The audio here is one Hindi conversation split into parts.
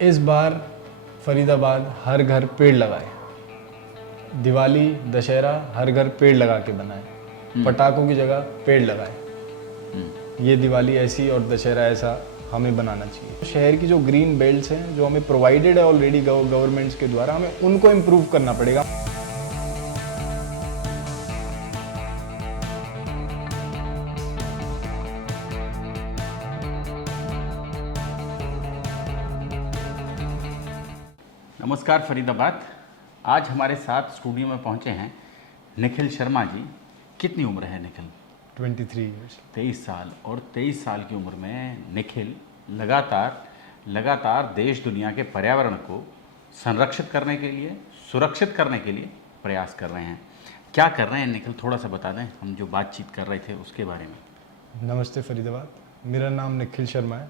इस बार फरीदाबाद हर घर पेड़ लगाए। दिवाली दशहरा हर घर पेड़ लगा के बनाए। पटाखों की जगह पेड़ लगाए। ये दिवाली ऐसी और दशहरा ऐसा हमें बनाना चाहिए। शहर की जो ग्रीन बेल्ट्स हैं जो हमें प्रोवाइडेड है ऑलरेडी गवर्नमेंट्स के द्वारा, हमें उनको इम्प्रूव करना पड़ेगा। नमस्कार फरीदाबाद। आज हमारे साथ स्टूडियो में पहुंचे हैं निखिल शर्मा जी। कितनी उम्र है निखिल? 23 ईयर्स। 23 साल। और 23 साल की उम्र में निखिल लगातार देश दुनिया के पर्यावरण को संरक्षित करने के लिए, सुरक्षित करने के लिए प्रयास कर रहे हैं। क्या कर रहे हैं निखिल, थोड़ा सा बता दें, हम जो बातचीत कर रहे थे उसके बारे में। नमस्ते फरीदाबाद, मेरा नाम निखिल शर्मा है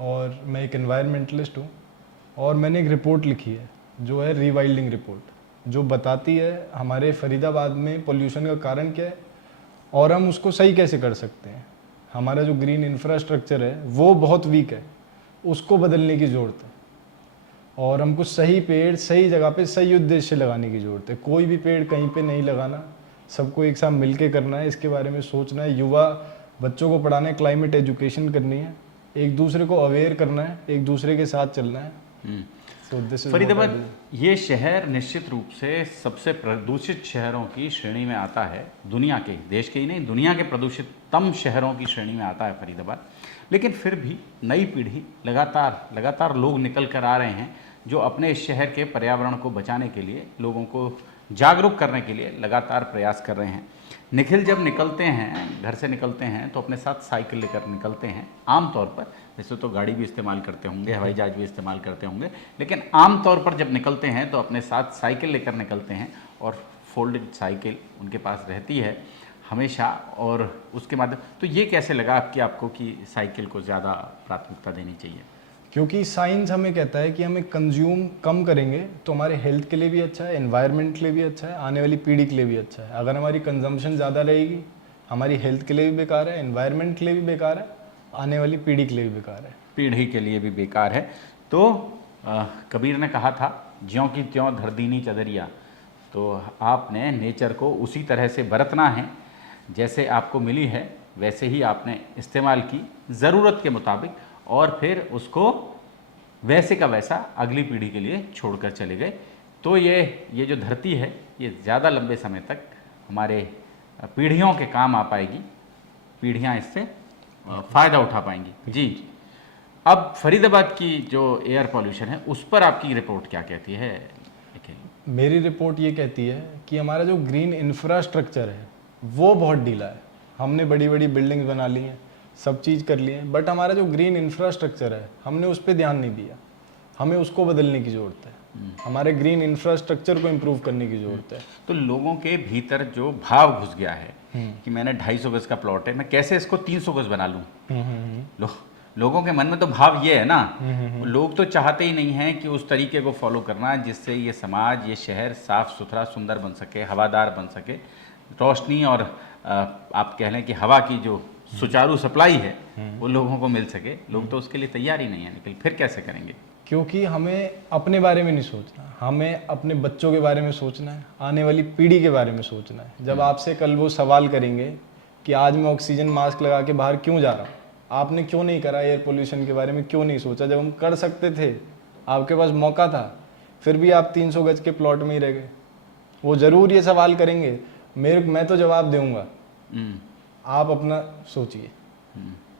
और मैं एक एनवायरमेंटलिस्ट हूँ। और मैंने एक रिपोर्ट लिखी है जो है रीवाइल्डिंग रिपोर्ट, जो बताती है हमारे फरीदाबाद में पोल्यूशन का कारण क्या है और हम उसको सही कैसे कर सकते हैं। हमारा जो ग्रीन इंफ्रास्ट्रक्चर है वो बहुत वीक है, उसको बदलने की ज़रूरत है और हमको सही पेड़ सही जगह पे सही उद्देश्य लगाने की ज़रूरत है। कोई भी पेड़ कहीं पे नहीं लगाना, सबको एक साथ मिल के करना है, इसके बारे में सोचना है। युवा बच्चों को पढ़ाना है, क्लाइमेट एजुकेशन करनी है, एक दूसरे को अवेयर करना है, एक दूसरे के साथ चलना है। फरीदाबाद ये शहर निश्चित रूप से सबसे प्रदूषित शहरों की श्रेणी में आता है। दुनिया के, देश के ही नहीं, दुनिया के प्रदूषिततम शहरों की श्रेणी में आता है फरीदाबाद। लेकिन फिर भी नई पीढ़ी लगातार लोग निकल कर आ रहे हैं जो अपने इस शहर के पर्यावरण को बचाने के लिए, लोगों को जागरूक करने के लिए लगातार प्रयास कर रहे हैं। निखिल जब निकलते हैं, घर से निकलते हैं, तो अपने साथ साइकिल लेकर निकलते हैं। आमतौर पर, वैसे तो गाड़ी भी इस्तेमाल करते होंगे, हवाई जहाज भी इस्तेमाल करते होंगे, लेकिन आमतौर पर जब निकलते हैं तो अपने साथ साइकिल लेकर निकलते हैं और फोल्डेड साइकिल उनके पास रहती है हमेशा। और उसके माध्यम, तो ये कैसे लगा आपको कि साइकिल को ज़्यादा प्राथमिकता देनी चाहिए? क्योंकि साइंस हमें कहता है कि हमें कंज्यूम कम करेंगे तो हमारे हेल्थ के लिए भी अच्छा है, एनवायरनमेंट के लिए भी अच्छा है, आने वाली पीढ़ी के लिए भी अच्छा है। अगर हमारी कंजम्पशन ज़्यादा रहेगी, हमारी हेल्थ के लिए भी बेकार है, एनवायरनमेंट के लिए भी बेकार है, आने वाली पीढ़ी के लिए भी बेकार है। पीढ़ी के लिए भी बेकार है। तो कबीर ने कहा था, ज्यों की त्यों धर दीनी चदरिया। तो आपने नेचर को उसी तरह से बरतना है, जैसे आपको मिली है वैसे ही आपने इस्तेमाल की, ज़रूरत के मुताबिक, और फिर उसको वैसे का वैसा अगली पीढ़ी के लिए छोड़कर चले गए। तो ये जो धरती है ये ज़्यादा लंबे समय तक हमारे पीढ़ियों के काम आ पाएगी, पीढ़ियाँ इससे फ़ायदा उठा पाएंगी। जी। अब फरीदाबाद की जो एयर पॉल्यूशन है उस पर आपकी रिपोर्ट क्या कहती है? मेरी रिपोर्ट ये कहती है कि हमारा जो ग्रीन इंफ्रास्ट्रक्चर है वो बहुत ढीला है। हमने बड़ी बड़ी बिल्डिंग्स बना ली हैं, सब चीज़ कर ली है, बट हमारा जो ग्रीन इंफ्रास्ट्रक्चर है हमने उस पर ध्यान नहीं दिया। हमें उसको बदलने की ज़रूरत है, हमारे ग्रीन इंफ्रास्ट्रक्चर को इम्प्रूव करने की ज़रूरत है। तो लोगों के भीतर जो भाव घुस गया है कि मैंने 250 गज का प्लॉट है, मैं कैसे इसको 300 गज बना लूँ। लोगों के मन में तो भाव ये है ना, लोग तो चाहते ही नहीं हैं कि उस तरीके को फॉलो करना जिससे ये समाज, ये शहर साफ़ सुथरा सुंदर बन सके, हवादार बन सके, रोशनी और आप कह लें कि हवा की जो सुचारू सप्लाई है वो लोगों को मिल सके। लोग तो उसके लिए तैयार ही नहीं है। निकल फिर कैसे करेंगे? क्योंकि हमें अपने बारे में नहीं सोचना, हमें अपने बच्चों के बारे में सोचना है, आने वाली पीढ़ी के बारे में सोचना है। जब आपसे कल वो सवाल करेंगे कि आज मैं ऑक्सीजन मास्क लगा के बाहर क्यों जा रहा हूँ, आपने क्यों नहीं करा, एयर पोल्यूशन के बारे में क्यों नहीं सोचा? जब हम कर सकते थे, आपके पास मौका था, फिर भी आप 300 गज के प्लॉट में ही रह गए। वो ज़रूर ये सवाल करेंगे, मैं तो जवाब दूंगा, आप अपना सोचिए।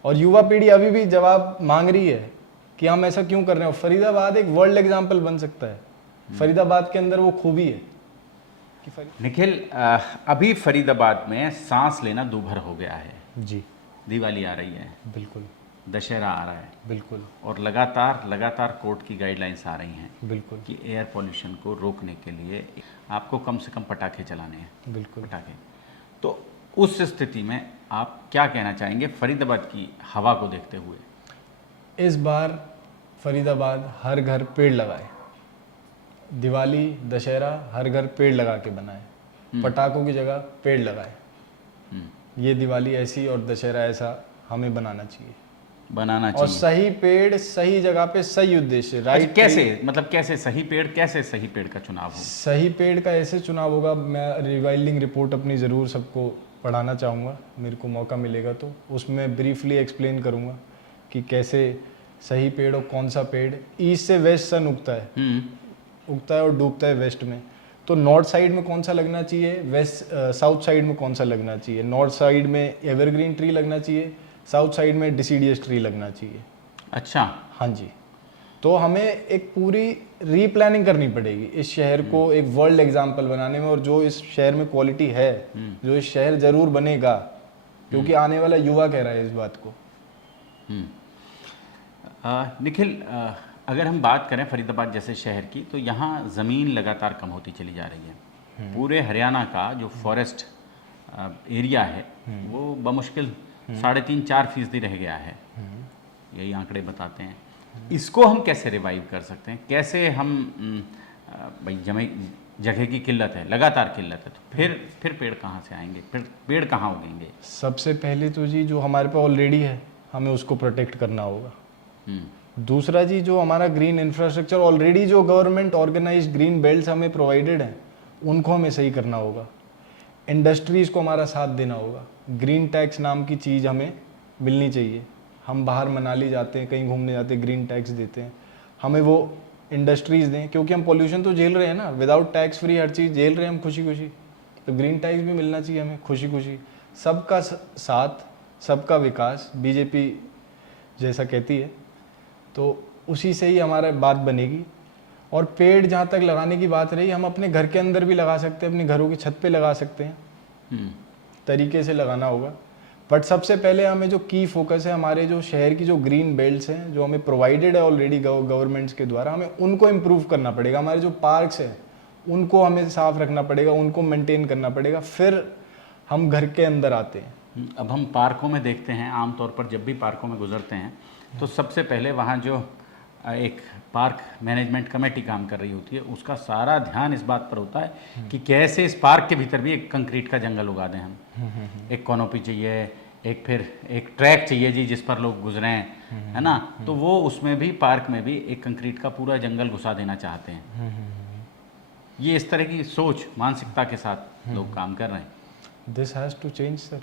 और युवा पीढ़ी अभी भी जवाब मांग रही है कि हम ऐसा क्यों कर रहे हैं। फरीदाबाद एक वर्ल्ड एग्जाम्पल बन सकता है। फरीदाबाद के अंदर वो खूबी है कि निखिल, अभी फरीदाबाद में सांस लेना दूभर हो गया है। जी। दिवाली आ रही है, बिल्कुल, दशहरा आ रहा है, बिल्कुल, और लगातार कोर्ट की गाइडलाइंस आ रही हैं, बिल्कुल, कि एयर पोल्यूशन को रोकने के लिए आपको कम से कम पटाखे चलाने हैं। बिल्कुल। पटाखे। तो उस स्थिति में आप क्या कहना चाहेंगे फरीदाबाद की हवा को देखते हुए? इस बार फरीदाबाद हर घर पेड़ लगाए। दिवाली दशहरा हर घर पेड़ लगा के बनाए। पटाखों की जगह पेड़ लगाए। ये दिवाली ऐसी और दशहरा ऐसा हमें बनाना चाहिए। बनाना और चाहिए। सही पेड़ सही जगह पे सही उद्देश्य, अच्छा, राइट। कैसे, मतलब कैसे सही पेड़, कैसे सही पेड़ का चुनाव हो? सही पेड़ का ऐसे चुनाव होगा, मैं रिवाइल्डिंग रिपोर्ट अपनी ज़रूर सबको पढ़ाना चाहूँगा, मेरे को मौका मिलेगा तो उसमें ब्रीफली एक्सप्लेन करूँगा कि कैसे सही पेड़ और कौन सा पेड़ ईस्ट से वेस्ट सन उगता है और डूबता है वेस्ट में। तो नॉर्थ साइड में कौन सा लगना चाहिए, वेस्ट साउथ साइड में कौन सा लगना चाहिए। नॉर्थ साइड में एवरग्रीन ट्री लगना चाहिए, साउथ साइड में डिसीडियस ट्री लगना चाहिए। अच्छा, हाँ जी। तो हमें एक पूरी रीप्लानिंग करनी पड़ेगी इस शहर को एक वर्ल्ड एग्जाम्पल बनाने में, और जो इस शहर में क्वालिटी है, जो इस शहर जरूर बनेगा, क्योंकि आने वाला युवा कह रहा है इस बात को। निखिल, अगर हम बात करें फरीदाबाद जैसे शहर की, तो यहाँ ज़मीन लगातार कम होती चली जा रही है। पूरे हरियाणा का जो फॉरेस्ट एरिया है वो बमुश्किल 3.5-4% रह गया है, यही आंकड़े बताते हैं। इसको हम कैसे रिवाइव कर सकते हैं? कैसे हम भाई जगह की किल्लत है, लगातार किल्लत है, तो फिर पेड़ कहाँ से आएंगे, फिर पेड़ कहाँ उगेंगे? सबसे पहले तो जी जो हमारे पास ऑलरेडी है हमें उसको प्रोटेक्ट करना होगा। दूसरा जी जो हमारा ग्रीन इंफ्रास्ट्रक्चर ऑलरेडी जो गवर्नमेंट ऑर्गेनाइज्ड ग्रीन बेल्ट्स हमें प्रोवाइडेड हैं उनको हमें सही करना होगा। इंडस्ट्रीज़ को हमारा साथ देना होगा। ग्रीन टैक्स नाम की चीज़ हमें मिलनी चाहिए। हम बाहर मनाली जाते हैं, कहीं घूमने जाते हैं, ग्रीन टैक्स देते हैं, हमें वो इंडस्ट्रीज़ दें, क्योंकि हम पोल्यूशन तो झेल रहे हैं ना, विदाउट टैक्स फ्री हर चीज़ झेल रहे हैं हम खुशी खुशी, तो ग्रीन टैक्स भी मिलना चाहिए हमें खुशी खुशी। सबका साथ सबका विकास बीजेपी जैसा कहती है, तो उसी से ही हमारा बात बनेगी। और पेड़ जहाँ तक लगाने की बात रही, हम अपने घर के अंदर भी लगा सकते हैं, अपने घरों की छत पे लगा सकते हैं, तरीके से लगाना होगा। बट सबसे पहले हमें जो की फोकस है, हमारे जो शहर की जो ग्रीन बेल्ट्स हैं जो हमें प्रोवाइडेड है ऑलरेडी गवर्नमेंट्स के द्वारा, हमें उनको इम्प्रूव करना पड़ेगा। हमारे जो पार्क्स हैं उनको हमें साफ रखना पड़ेगा, उनको मेंटेन करना पड़ेगा, फिर हम घर के अंदर आते हैं। अब हम पार्कों में देखते हैं, आमतौर पर जब भी पार्कों में गुजरते हैं तो सबसे पहले वहाँ जो एक पार्क मैनेजमेंट कमेटी काम कर रही होती है, उसका सारा ध्यान इस बात पर होता है कि कैसे इस पार्क के भीतर भी एक कंक्रीट का जंगल उगा दें हम। एक कॉनोपी चाहिए, एक ट्रैक चाहिए जी जिस पर लोग गुजरें, है ना, तो वो उसमें भी पार्क में भी एक कंक्रीट का पूरा जंगल घुसा देना चाहते हैं। ये इस तरह की सोच मानसिकता के साथ लोग काम कर रहे हैं। This has to change sir,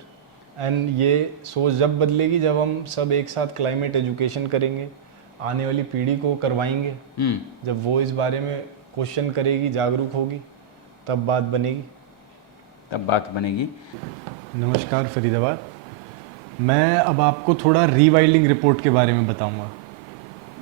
and ये सोच जब बदलेगी जब हम सब एक साथ क्लाइमेट एजुकेशन करेंगे, आने वाली पीढ़ी को करवाएंगे, जब वो इस बारे में क्वेश्चन करेगी, जागरूक होगी, तब बात बनेगी। नमस्कार फरीदाबाद, मैं अब आपको थोड़ा रीवाइल्डिंग रिपोर्ट के बारे में बताऊंगा,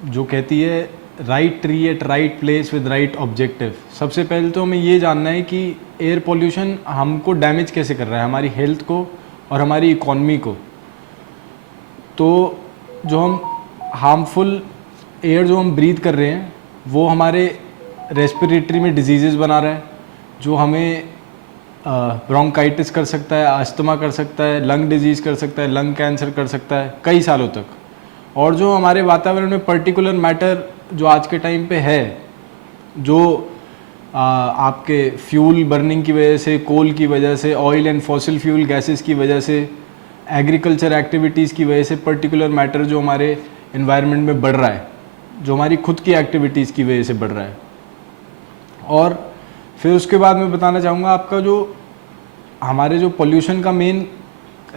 जो कहती है right tree eight right place with right objective. सबसे पहले तो हमें ये जानना है कि एयर पोल्यूशन हमको डैमेज कैसे कर रहा है, हमारी हेल्थ को और हमारी इकॉनमी को। तो जो हम हार्मफुल एयर जो हम ब्रीथ कर रहे हैं वो हमारे रेस्पिरेटरी में डिजीज़ेस बना रहा है, जो हमें ब्रोंकाइटिस कर सकता है, अस्थमा कर सकता है, लंग डिजीज़ कर सकता है, लंग कैंसर कर सकता है कई सालों तक। और जो हमारे वातावरण में पर्टिकुलर मैटर जो आज के टाइम पे है, जो आपके फ्यूल बर्निंग की वजह से, कोल की वजह से, oil and fossil fuel gases की वजह से, एग्रीकल्चर एक्टिविटीज़ की वजह से पर्टिकुलर मैटर जो हमारे इन्वायरमेंट में बढ़ रहा है, जो हमारी खुद की एक्टिविटीज़ की वजह से बढ़ रहा है। और फिर उसके बाद मैं बताना चाहूँगा आपका जो हमारे जो पोल्यूशन का मेन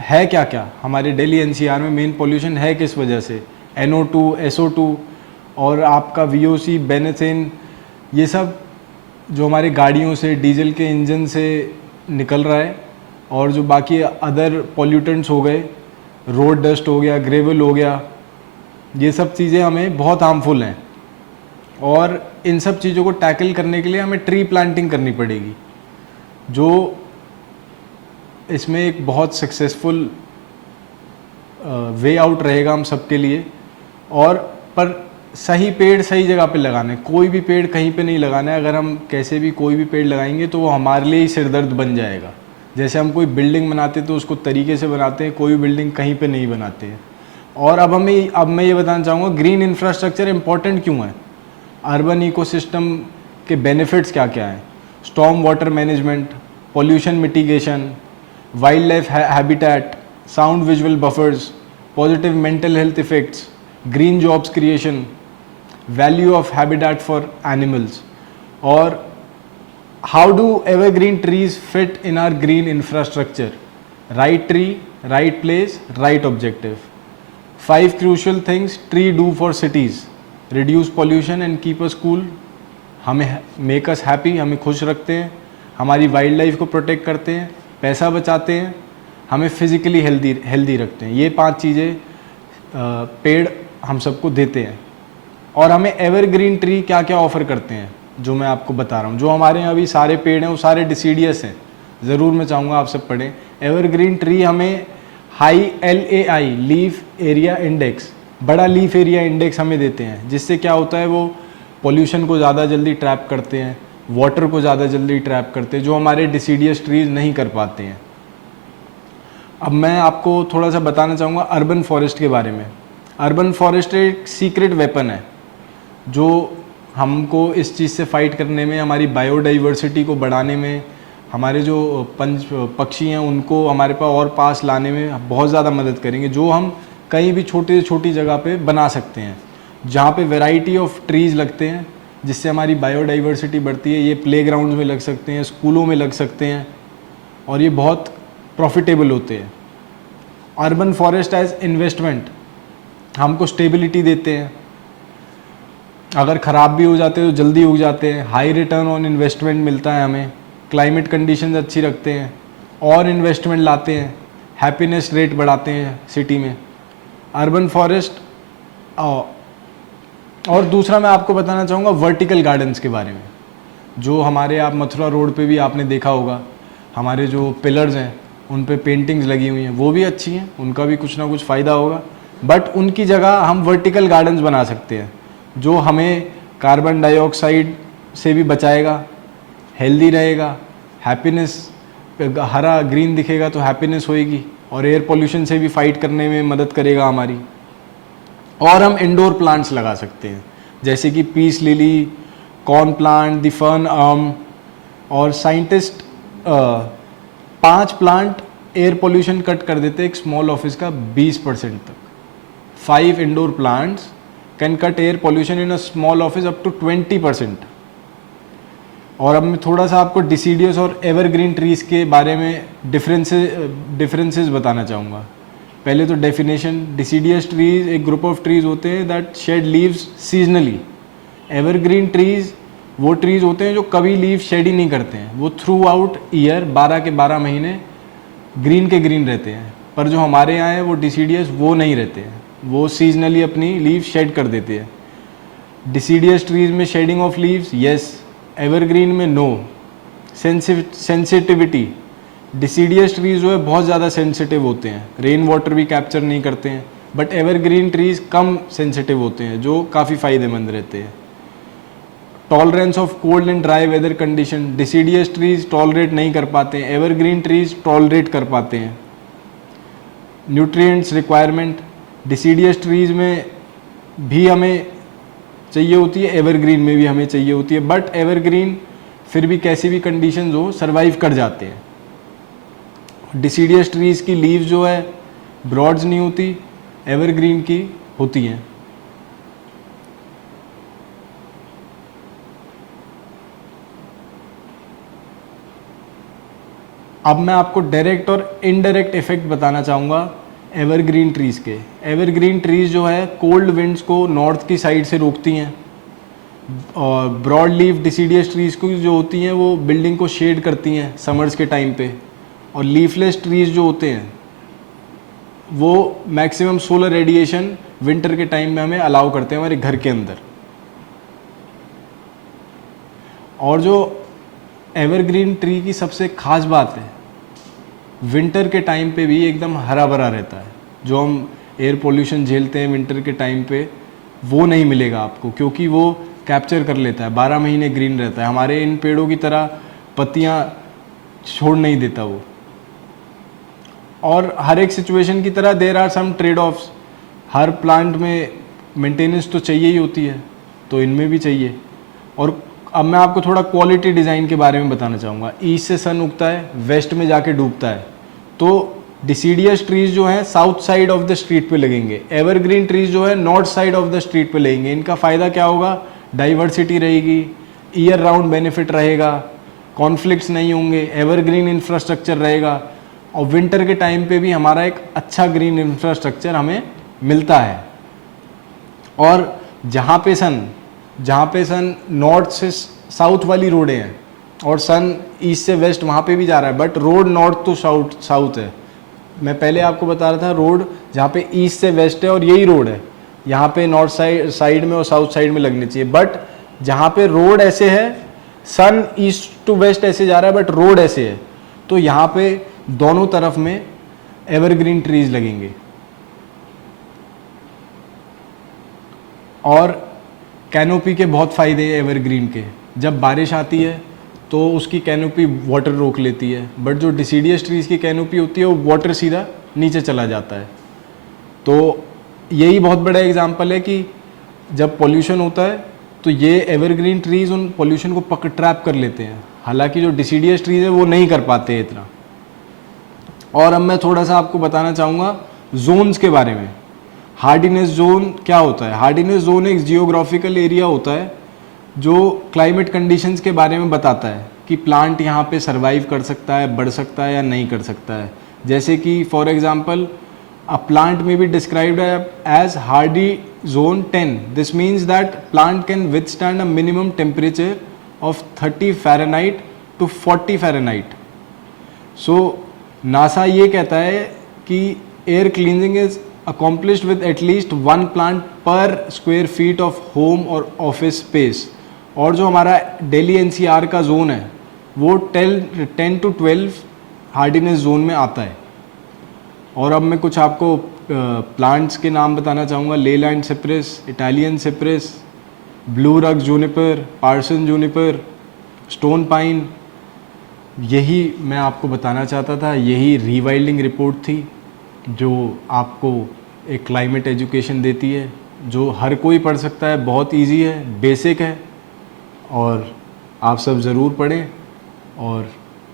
है क्या क्या, हमारे दिल्ली एनसीआर में मेन पोल्यूशन है किस वजह से, NO2, SO2 और आपका VOC, बेनेथेन, ये सब जो हमारे गाड़ियों से, डीजल के इंजन से निकल रहा है, और जो बाकी अदर पोल्यूटेंट्स हो गए, रोड डस्ट हो गया, ग्रेवल हो गया, ये सब चीज़ें हमें बहुत हार्मफुल हैं। और इन सब चीज़ों को टैकल करने के लिए हमें ट्री प्लांटिंग करनी पड़ेगी, जो इसमें एक बहुत सक्सेसफुल वे आउट रहेगा हम सबके लिए। और पर सही पेड़ सही जगह पे लगाना है, कोई भी पेड़ कहीं पे नहीं लगाना है। अगर हम कैसे भी कोई भी पेड़ लगाएंगे तो वो हमारे लिए ही सिरदर्द बन जाएगा। जैसे हम कोई बिल्डिंग बनाते तो उसको तरीके से बनाते हैं, कोई बिल्डिंग कहीं पे नहीं बनाते हैं। और अब मैं ये बताना चाहूँगा ग्रीन इंफ्रास्ट्रक्चर इम्पॉर्टेंट क्यों है, अर्बन इकोसिस्टम के बेनिफिट्स क्या क्या हैं, storm water management, pollution mitigation, wild life habitat, sound visual buffers, positive mental health effects, green jobs creation, value of habitat for animals, और how do evergreen trees fit in our green infrastructure, right tree, right place, right objective, 5 crucial things tree do for cities, reduce pollution and keep us cool, हमें मेक अस हैप्पी, हमें खुश रखते हैं, हमारी वाइल्ड लाइफ को प्रोटेक्ट करते हैं, पैसा बचाते हैं, हमें फिज़िकली हेल्दी रखते हैं। ये 5 चीज़ें पेड़ हम सबको देते हैं। और हमें एवरग्रीन ट्री क्या क्या ऑफ़र करते हैं, जो मैं आपको बता रहा हूँ। जो हमारे यहाँ अभी सारे पेड़ हैं वो सारे डिसीडियस हैं, ज़रूर मैं चाहूँगा आप सब पढ़ें। एवरग्रीन ट्री हमें high LAI leaf area index, बड़ा लीफ एरिया इंडेक्स हमें देते हैं, जिससे क्या होता है वो पोल्यूशन को ज़्यादा जल्दी ट्रैप करते हैं, वाटर को ज़्यादा जल्दी ट्रैप करते हैं, जो हमारे डिसीडियस ट्रीज नहीं कर पाते हैं। अब मैं आपको थोड़ा सा बताना चाहूँगा अर्बन फॉरेस्ट के बारे में। अर्बन फॉरेस्ट एक सीक्रेट वेपन है जो हमको इस चीज़ से फाइट करने में, हमारी बायोडाइवर्सिटी को बढ़ाने में, हमारे जो पक्षी हैं उनको हमारे पास और पास लाने में बहुत ज़्यादा मदद करेंगे, जो हम कहीं भी छोटी से छोटी जगह पे बना सकते हैं, जहाँ पे वैरायटी ऑफ ट्रीज़ लगते हैं, जिससे हमारी बायोडाइवर्सिटी बढ़ती है। ये प्लेग्राउंड्स में लग सकते हैं, स्कूलों में लग सकते हैं, और ये बहुत प्रॉफिटेबल होते हैं। अर्बन फॉरेस्ट एज इन्वेस्टमेंट हमको स्टेबिलिटी देते हैं, अगर ख़राब भी हो जाते हैं तो जल्दी उग जाते हैं, हाई रिटर्न ऑन इन्वेस्टमेंट मिलता है हमें, क्लाइमेट कंडीशंस अच्छी रखते हैं, और इन्वेस्टमेंट लाते हैं, हैप्पीनेस रेट बढ़ाते हैं सिटी में। Urban forest. और दूसरा मैं आपको बताना चाहूँगा वर्टिकल गार्डन्स के बारे में, जो हमारे आप मथुरा रोड पे भी आपने देखा होगा, हमारे जो पिलर्स हैं उन पे पेंटिंग्स लगी हुई हैं, वो भी अच्छी हैं, उनका भी कुछ ना कुछ फ़ायदा होगा, बट उनकी जगह हम वर्टिकल गार्डन्स बना सकते हैं, जो हमें कार्बन डाइऑक्साइड से भी बचाएगा, हेल्दी रहेगा, हैप्पीनेस, हरा ग्रीन दिखेगा तो हैप्पीनेस होएगी, और एयर पोल्यूशन से भी फाइट करने में मदद करेगा हमारी। और हम इंडोर प्लांट्स लगा सकते हैं, जैसे कि peace lily, corn plant, the fern arm, और scientist 5 plant air pollution cut कर देते हैं एक स्मॉल ऑफिस का 20% तक। 5 indoor plants can cut air pollution in a small office up to 20%। और अब मैं थोड़ा सा आपको डिसीडियस और एवरग्रीन ट्रीज़ के बारे में डिफरेंसेस बताना चाहूँगा। पहले तो डेफिनेशन, डिसीडियस ट्रीज़ एक ग्रुप ऑफ ट्रीज़ होते हैं that shed leaves seasonally. Evergreen trees वो ट्रीज़ होते हैं जो कभी लीव शेड ही नहीं करते हैं, वो थ्रू आउट ईयर 12 के 12 महीने ग्रीन के ग्रीन रहते हैं। पर जो हमारे यहाँ है वो डिसीडियस वो नहीं रहते हैं, वो सीजनली अपनी लीव शेड कर देते हैं। डिसीडियस ट्रीज़ में shedding of leaves yes, evergreen में नो। सेंसिटिविटी, डिसीडियस ट्रीज जो है बहुत ज़्यादा सेंसिटिव होते हैं, रेन वाटर भी कैप्चर नहीं करते हैं, बट एवरग्रीन ट्रीज कम सेंसिटिव होते हैं, जो काफ़ी फ़ायदेमंद रहते हैं। Tolerance of cold and dry weather condition, deciduous trees tolerate नहीं कर पाते हैं, एवरग्रीन ट्रीज टॉलरेट कर पाते हैं। न्यूट्रिएंट्स रिक्वायरमेंट, डिसीडियस ट्रीज में भी हमें चाहिए होती है, एवरग्रीन में भी हमें चाहिए होती है, बट एवरग्रीन फिर भी कैसी भी कंडीशंस हो सर्वाइव कर जाते हैं। डिसीडियस ट्रीज की लीव्स जो है ब्रॉड्स नहीं होती, एवरग्रीन की होती हैं। अब मैं आपको डायरेक्ट और इनडायरेक्ट इफेक्ट बताना चाहूँगा एवरग्रीन ट्रीज़ के। एवरग्रीन ट्रीज़ जो है कोल्ड विंड्स को नॉर्थ की साइड से रोकती हैं, और ब्रॉड लीफ डिसीडियस ट्रीज़ को जो होती हैं वो बिल्डिंग को शेड करती हैं समर्स के टाइम पे, और लीफलेस ट्रीज़ जो होते हैं वो मैक्सिमम सोलर रेडिएशन विंटर के टाइम में हमें अलाउ करते हैं हमारे घर के अंदर। और जो एवरग्रीन ट्री की सबसे खास बात है, विंटर के टाइम पे भी एकदम हरा भरा रहता है। जो हम एयर पोल्यूशन झेलते हैं विंटर के टाइम पे वो नहीं मिलेगा आपको, क्योंकि वो कैप्चर कर लेता है, 12 महीने ग्रीन रहता है। हमारे इन पेड़ों की तरह पत्तियां छोड़ नहीं देता वो। और हर एक सिचुएशन की तरह there are some trade offs. हर प्लांट में मेंटेनेंस तो चाहिए ही होती है, तो इनमें भी चाहिए। और अब मैं आपको थोड़ा क्वालिटी डिज़ाइन के बारे में बताना चाहूँगा। ईस्ट से सन उगता है, वेस्ट में जाके डूबता है, तो डिसीडियस ट्रीज जो हैं south side of the street पे लगेंगे, एवरग्रीन ट्रीज जो है north side of the street पे लगेंगे। इनका फ़ायदा क्या होगा? डाइवर्सिटी रहेगी, ईयर राउंड बेनिफिट रहेगा, कॉन्फ्लिक्ट्स नहीं होंगे, एवरग्रीन इंफ्रास्ट्रक्चर रहेगा, और विंटर के टाइम पे भी हमारा एक अच्छा ग्रीन इंफ्रास्ट्रक्चर हमें मिलता है। और जहाँ पे सन नॉर्थ से साउथ वाली रोडें हैं और सन ईस्ट से वेस्ट वहाँ पे भी जा रहा है, but road north to south है। मैं पहले आपको बता रहा था रोड जहाँ पे ईस्ट से वेस्ट है और यही रोड है, यहाँ पे नॉर्थ साइड में और साउथ साइड में लगनी चाहिए। बट जहाँ पे रोड ऐसे है, सन ईस्ट टू वेस्ट ऐसे जा रहा है बट रोड ऐसे है, तो यहाँ पे दोनों तरफ में एवरग्रीन ट्रीज लगेंगे। और कैनोपी के बहुत फ़ायदे हैं एवरग्रीन के। जब बारिश आती है तो उसकी कैनोपी वाटर रोक लेती है, बट जो डिसीडियस ट्रीज़ की कैनोपी होती है वो वाटर सीधा नीचे चला जाता है। तो यही बहुत बड़ा एग्जांपल है कि जब पॉल्यूशन होता है तो ये एवरग्रीन ट्रीज़ उन पॉल्यूशन को ट्रैप कर लेते हैं, हालांकि जो डिसीडियस ट्रीज़ है वो नहीं कर पाते इतना। और अब मैं थोड़ा सा आपको बताना चाहूँगा जोन्स के बारे में। हार्डीनेस जोन क्या होता है? हार्डीनेस जोन एक जियोग्राफिकल एरिया होता है जो क्लाइमेट कंडीशंस के बारे में बताता है कि प्लांट यहाँ पे सरवाइव कर सकता है, बढ़ सकता है या नहीं कर सकता है। जैसे कि फॉर एग्जांपल अ प्लांट में be described as hardy zone 10। This means that plant can withstand a minimum temperature of 30 Fahrenheit to 40 Fahrenheit. So NASA ये कहता है कि air cleansing is accomplished with at least one plant per square feet of home or office space। और जो हमारा दिल्ली NCR का जोन है वो 10 to 12 हार्डीनेस जोन में आता है। और अब मैं कुछ आपको प्लांट्स के नाम बताना चाहूँगा। Leyland cypress, Italian cypress, blue rug juniper, parson juniper, stone pine. यही मैं आपको बताना चाहता था, यही रीवाइल्डिंग रिपोर्ट थी जो आपको एक क्लाइमेट एजुकेशन देती है, जो हर कोई पढ़ सकता है, बहुत इजी है, बेसिक है, और आप सब ज़रूर पढ़ें और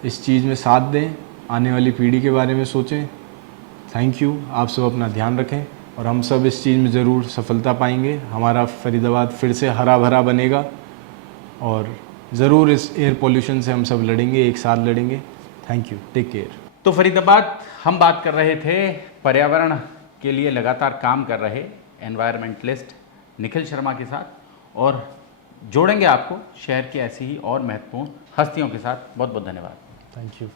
इस चीज़ में साथ दें, आने वाली पीढ़ी के बारे में सोचें। Thank you. आप सब अपना ध्यान रखें और हम सब इस चीज़ में ज़रूर सफलता पाएंगे। हमारा फरीदाबाद फिर से हरा भरा बनेगा और ज़रूर इस एयर पोल्यूशन से हम सब लड़ेंगे, एक साथ लड़ेंगे। Thank you, take care. तो फरीदाबाद हम बात कर रहे थे पर्यावरण के लिए लगातार काम कर रहे एनवायरमेंटलिस्ट निखिल शर्मा के साथ, और जोड़ेंगे आपको शहर की ऐसी ही और महत्वपूर्ण हस्तियों के साथ। बहुत बहुत धन्यवाद। Thank you.